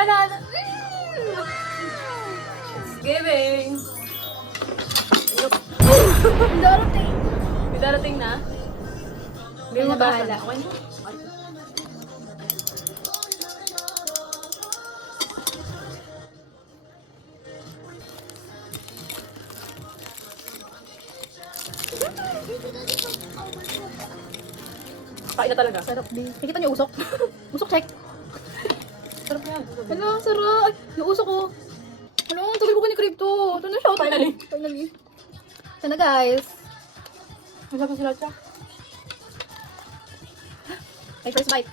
Banana! It's giving! Darating. May darating na? Hindi Ay, mo nabahala. Okay na? Kain na talaga. Sarap din. Nakita niyo usok? Usok check. Sarap yan. Hala, sarap. Ay, yung usok ko. Hala, ang tagal ko kinikrib to. Ito na siya. Finally. Finally. Ito na guys. Masarap sila siya. My first bite.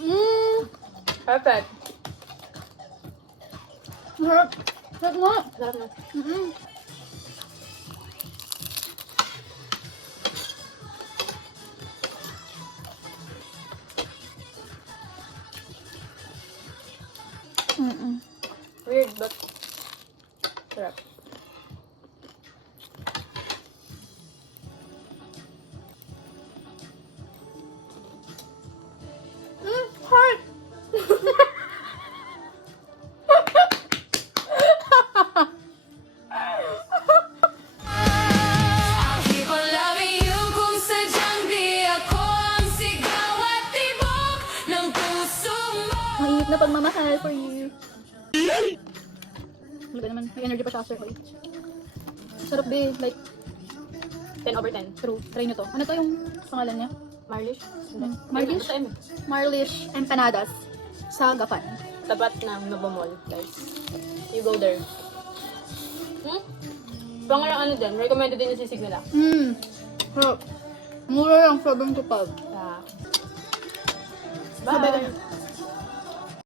Mmm. Perfect. Sarap. Sarap nga. Sarap na. Mm-hmm. Mm-mm. Weird, but sarap. Heart. Keep on loving you kung sadyang di ako ang sigaw at tibok ng puso mo. Mainit na pagmamahal for you. Ano ba naman? May energy pa siya after ko eh. Sarap be. Like, 10/10. true. Try nyo to. Ano to yung pangalan niya? Marlish? Hindi. Marlish? Basta M. Marlish Empanadas sa Gapan. Tapat ng Nova Mall, guys. You go there. Hmm? Pangarang ano din, recommended din yung sisig nila. Sarap. Mura lang, 7 to 5. Yeah. Sabay Bye! ka na.